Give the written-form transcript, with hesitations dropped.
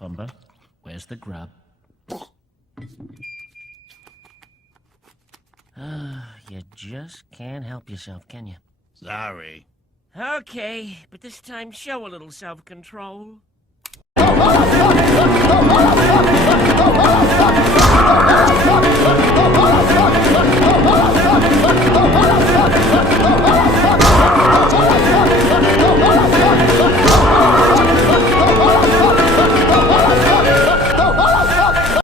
Humber, where's the grub? You just can't help yourself, can you? Sorry. Okay, but this time show a little self-control.